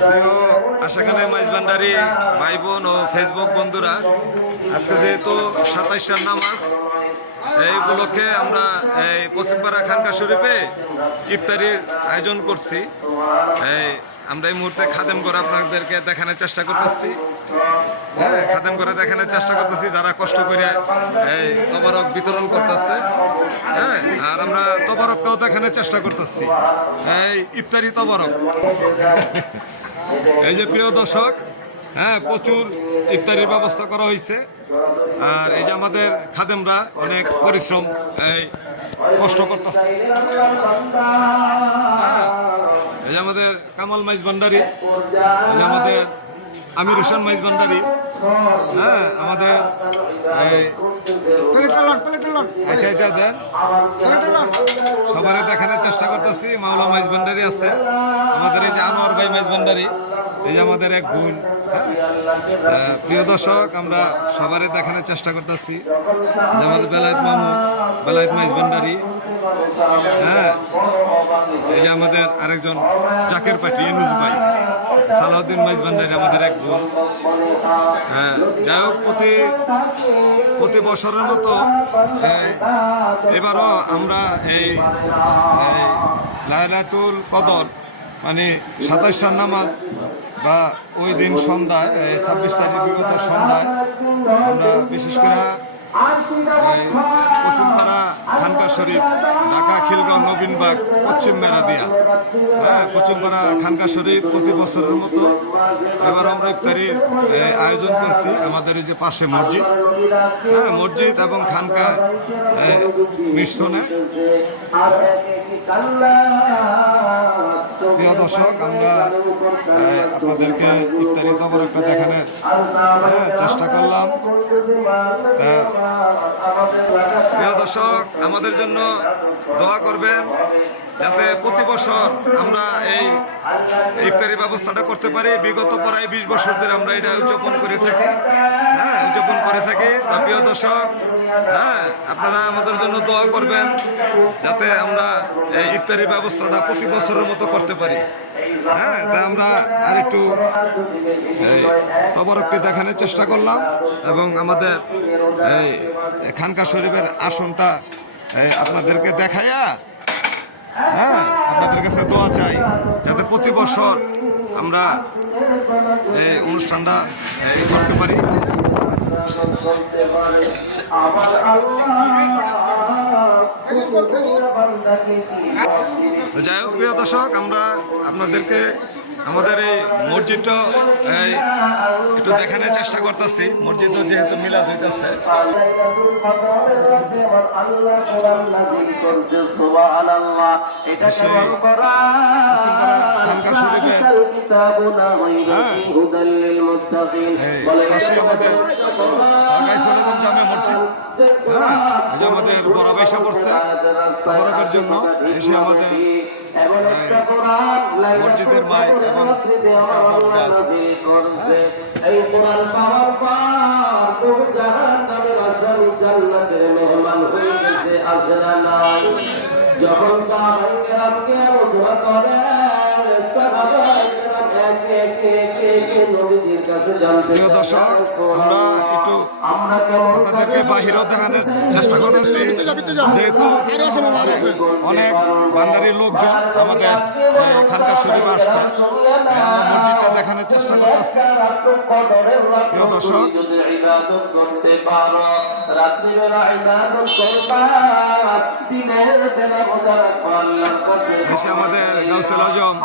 প্রিয় আশাখানে মাইজভান্ডারি ভাই বোন ও ফেসবুক বন্ধুরা, আজকে যেহেতু 27 নামাজ, এই উপলক্ষে আমরা এই পশ্চিমপাড়া খানকা শরীফে ইফতারির আয়োজন করছি। আমরা এই মুহূর্তে খাদেম করে আপনাদেরকে দেখানোর চেষ্টা করতেছি। হ্যাঁ, খাদেম করে দেখানোর চেষ্টা করতেছি যারা কষ্ট করে এই তবারক বিতরণ করতেছে। হ্যাঁ, আর আমরা তবারকটাও দেখানোর চেষ্টা করতেছি, এই ইফতারি তবারক। এই যে প্রিয় দর্শক, হ্যাঁ, প্রচুর ইফতারির ব্যবস্থা করা হয়েছে। আর এই যে আমাদের খাদেমরা অনেক পরিশ্রম, এই কষ্ট করতেছে। এই যে আমাদের কামাল মাইজভান্ডারি, এই যে আমাদের আমির হোসেন মাইজভান্ডারি, হ্যাঁ, আমাদের আচ্ছা আচ্ছা দেন সবারই দেখানোর চেষ্টা করতেছি। মাওলা মাইজভান্ডারি আছে, আমাদের এই যে আনোয়ার ভাই মাইজভান্ডারি, এই যে আমাদের এক বোন। প্রিয় দর্শক, আমরা সবারই দেখানোর চেষ্টা করতেছি যে আমাদের বেলায়েত মামু, বেলায়েত মাইজভান্ডারি, হ্যাঁ, এই যে আমাদের আরেকজন জাকের পাটি ইনুজ ভাই, সালাউদ্দিন মাইজভান্ডারি আমাদের এক বোন। হ্যাঁ, যাই হোক, প্রতি বছরের মতো এবারও আমরা এই লাইলাতুল কদর মানে 27 নামাজ বা ওই দিন সন্ধ্যায়, 26 তারিখ বিগত সন্ধ্যায় আমরা বিশেষ করে পশ্চিমপাড়া খানকা শরীফ, ঢাকা খিলগাঁও নবীনবাগ পশ্চিম মেরাদিয়া, হ্যাঁ, পশ্চিমপাড়া খানকা শরীফ প্রতি বছরের মতো এবার আমরা ইফতারির আয়োজন করছি। আমাদের এই যে পাশে মসজিদ, হ্যাঁ, মসজিদ এবং খানকা মিশ্রণে। প্রিয় দর্শক, আমরা আপনাদেরকে ইফতারি তবরকটা দেখানোর চেষ্টা করলাম। প্রিয় দর্শক, আমাদের জন্য দোয়া করবেন যাতে প্রতি বছর আমরা এই ইফতারি ব্যবস্থাটা করতে পারি। বিগত প্রায় 20 বছর ধরে আমরা এটা উদযাপন করে থাকি। হ্যাঁ, উদযাপন করে থাকি। তো প্রিয় দর্শক, হ্যাঁ, আপনারা আমাদের জন্য দোয়া করবেন যাতে আমরা এই ইফতারি ব্যবস্থাটা প্রতি বছরের মতো করতে পারি। হ্যাঁ, তাই আমরা আর একটু তবরককে দেখানোর চেষ্টা করলাম এবং আমাদের এই খানকা শরীফের আসনটা আপনাদেরকে দেখাইয়া, হ্যাঁ, আপনাদের কাছে দোয়া চাই যাতে প্রতি বছর আমরা এই অনুষ্ঠানটা করতে পারি। যাই হোক, প্রিয় দর্শক, আমরা আপনাদেরকে আমাদের এই মসজিদটা একটু দেখানোর চেষ্টা করতেছি। মসজিদটা যেহেতু মিলাদ হইতেছে, খানকা শরীফের পাশে আমাদের জামে মসজিদ, হ্যাঁ, যে আমাদের বড় পয়সা পড়ছে তবরকের জন্য এসে আমাদের মসজিদের মাইক এবং যখন প্রিয় দর্শক, আমরা একটু আপনাদেরকে বাহিরেও দেখানোর চেষ্টা করতেছি, যেহেতু অনেক ভান্ডারির লোকজন আমাদের খানকা শরীফ আসছে। আমরা মসজিদটা দেখানোর চেষ্টা করতেছি। প্রিয় দর্শক, এসে আমাদের গাউসুল আজম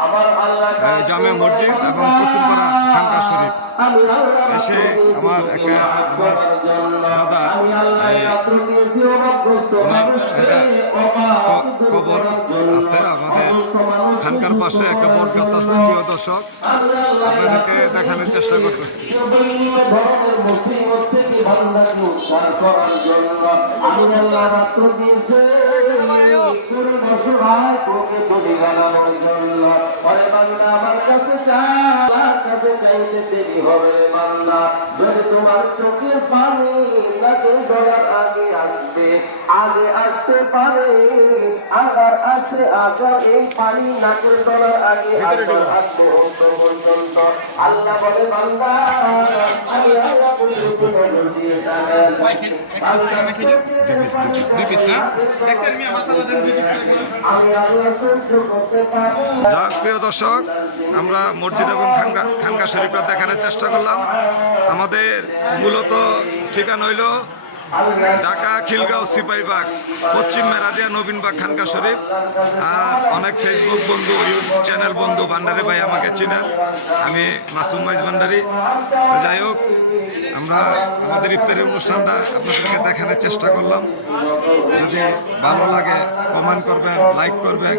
জামে মসজিদ এবং পশ্চিমপাড়া খানকা শরীফ এসে আমার দাদা কবর আছে, আমাদের খানকার পাশে একটা বট গাছ আছে। প্রিয় দর্শক, আপনাদেরকে দেখানোর চেষ্টা করতেছি। কাছে চাইতে দেরি হবে রে বান্দা। যদি তোমার চোখের পানি নাকের ডগার আগে আসবে, আগে আসতে পারে, আগার আসে আগার এই পানি নাকের ডগার আগে আসবে পর্যন্ত। আল্লাহ বলে বান্দা আমি আল্লাহ বলে যাক প্রিয় দর্শক, আমরা মসজিদ এবং খানকা শরীফটা দেখানোর চেষ্টা করলাম। আমাদের মূলত ঠিকানা হইল ঢাকা খিলগাঁও সিপাহীবাগ, পশ্চিম মেরাদিয়া নবীনবাগ খানকা শরীফ। আর অনেক ফেসবুক বন্ধু, ইউটিউব চ্যানেল বন্ধু ভান্ডারি ভাই আমাকে চিনেন, আমি মাসুম মাইজ ভান্ডারি। তো যাই হোক, আমরা আমাদের ইফতারি অনুষ্ঠানটা আপনাদেরকে দেখানোর চেষ্টা করলাম। যদি ভালো লাগে কমেন্ট করবেন, লাইক করবেন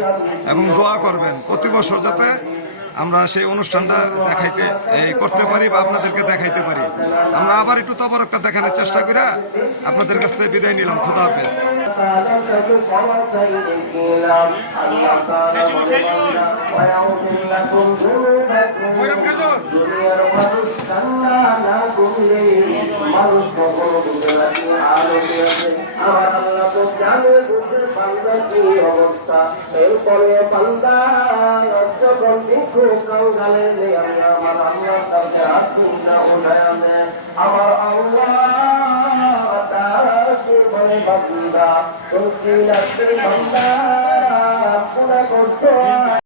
এবং দোয়া করবেন প্রতি বছর যাতে আমরা সেই অনুষ্ঠানটা করতে পারি বা আপনাদেরকে দেখাইতে পারি। আমরা আবার একটু তবরকটা দেখানোর চেষ্টা করে আপনাদের কাছ থেকে বিদায় নিলাম। খোদা হাফেজ। অবস্থা এরপরে পাল্টা আমার আল্লাহ তাকে আত্মীয় আমার আল্লাহ বলে বান্দা তোর কি লাগবে বান্দা পুরা করছো।